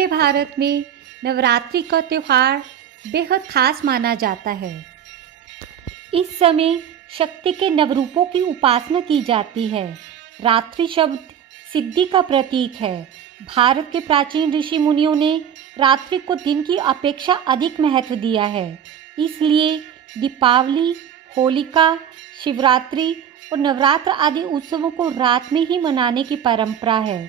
पूरे भारत में नवरात्रि का त्यौहार बेहद खास माना जाता है। इस समय शक्ति के नवरूपों की उपासना की जाती है। रात्रि शब्द सिद्धि का प्रतीक है। भारत के प्राचीन ऋषि मुनियों ने रात्रि को दिन की अपेक्षा अधिक महत्व दिया है। इसलिए दीपावली, होलिका, शिवरात्रि और नवरात्र आदि उत्सवों को रात में ही मनाने की परंपरा है।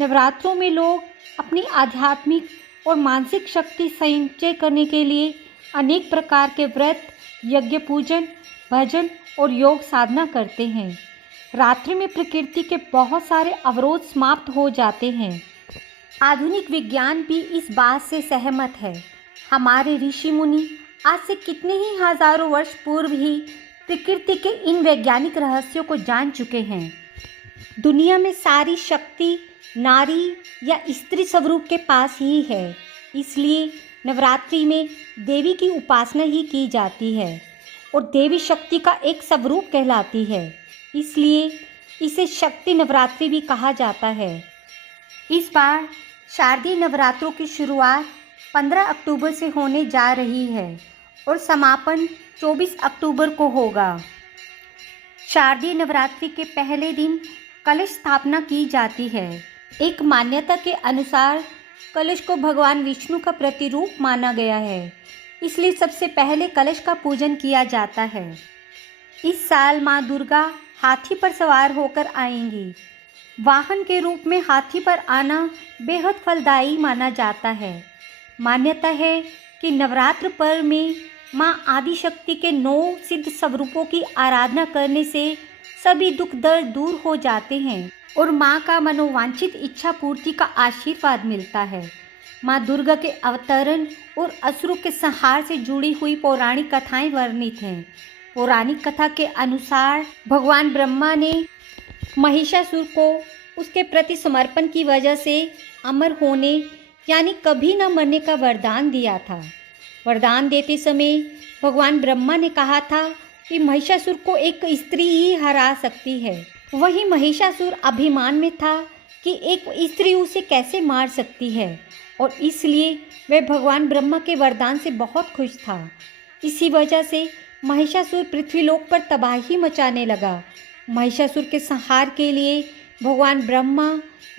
नवरात्रों में लोग अपनी आध्यात्मिक और मानसिक शक्ति संचय करने के लिए अनेक प्रकार के व्रत, यज्ञ, पूजन, भजन और योग साधना करते हैं। रात्रि में प्रकृति के बहुत सारे अवरोध समाप्त हो जाते हैं। आधुनिक विज्ञान भी इस बात से सहमत है। हमारे ऋषि मुनि आज से कितने ही हजारों वर्ष पूर्व ही प्रकृति के इन वैज्ञानिक रहस्यों को जान चुके हैं। दुनिया में सारी शक्ति नारी या स्त्री स्वरूप के पास ही है। इसलिए नवरात्रि में देवी की उपासना ही की जाती है और देवी शक्ति का एक स्वरूप कहलाती है। इसलिए इसे शक्ति नवरात्रि भी कहा जाता है। इस बार शारदीय नवरात्रों की शुरुआत 15 अक्टूबर से होने जा रही है और समापन 24 अक्टूबर को होगा। शारदीय नवरात्रि के पहले दिन कलश स्थापना की जाती है। एक मान्यता के अनुसार कलश को भगवान विष्णु का प्रतिरूप माना गया है, इसलिए सबसे पहले कलश का पूजन किया जाता है। इस साल माँ दुर्गा हाथी पर सवार होकर आएंगी। वाहन के रूप में हाथी पर आना बेहद फलदायी माना जाता है। मान्यता है कि नवरात्र पर्व में माँ आदिशक्ति के 9 सिद्ध स्वरूपों की आराधना करने से सभी दुख दर्द दूर हो जाते हैं और माँ का मनोवांछित इच्छा पूर्ति का आशीर्वाद मिलता है। माँ दुर्गा के अवतरण और असुरों के संहार से जुड़ी हुई पौराणिक कथाएं वर्णित हैं। पौराणिक कथा के अनुसार भगवान ब्रह्मा ने महिषासुर को उसके प्रति समर्पण की वजह से अमर होने यानी कभी न मरने का वरदान दिया था। वरदान देते समय भगवान ब्रह्मा ने कहा था कि महिषासुर को एक स्त्री ही हरा सकती है। वहीं महिषासुर अभिमान में था कि एक स्त्री उसे कैसे मार सकती है और इसलिए वह भगवान ब्रह्मा के वरदान से बहुत खुश था। इसी वजह से महिषासुर पृथ्वीलोक पर तबाही मचाने लगा। महिषासुर के संहार के लिए भगवान ब्रह्मा,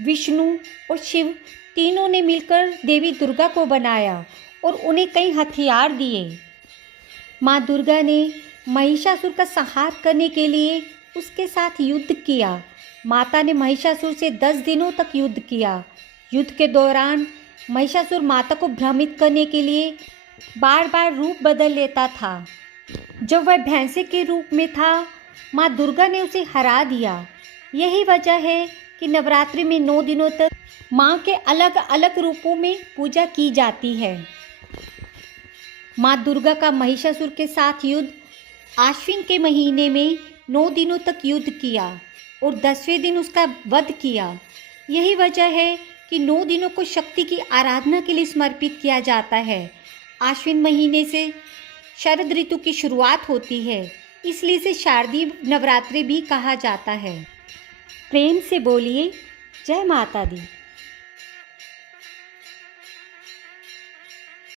विष्णु और शिव तीनों ने मिलकर देवी दुर्गा को बनाया और उन्हें कई हथियार दिए। माँ दुर्गा ने महिषासुर का संहार करने के लिए उसके साथ युद्ध किया। माता ने महिषासुर से 10 दिनों तक युद्ध किया। युद्ध के दौरान महिषासुर माता को भ्रमित करने के लिए बार बार रूप बदल लेता था। जब वह भैंसे के रूप में था, माँ दुर्गा ने उसे हरा दिया। यही वजह है कि नवरात्रि में 9 दिनों तक माँ के अलग अलग रूपों में पूजा की जाती है। माँ दुर्गा का महिषासुर के साथ युद्ध आश्विन के महीने में 9 दिनों तक युद्ध किया और 10वें दिन उसका वध किया। यही वजह है कि 9 दिनों को शक्ति की आराधना के लिए समर्पित किया जाता है। आश्विन महीने से शरद ऋतु की शुरुआत होती है, इसलिए इसे शारदीय नवरात्रि भी कहा जाता है। प्रेम से बोलिए जय माता दी।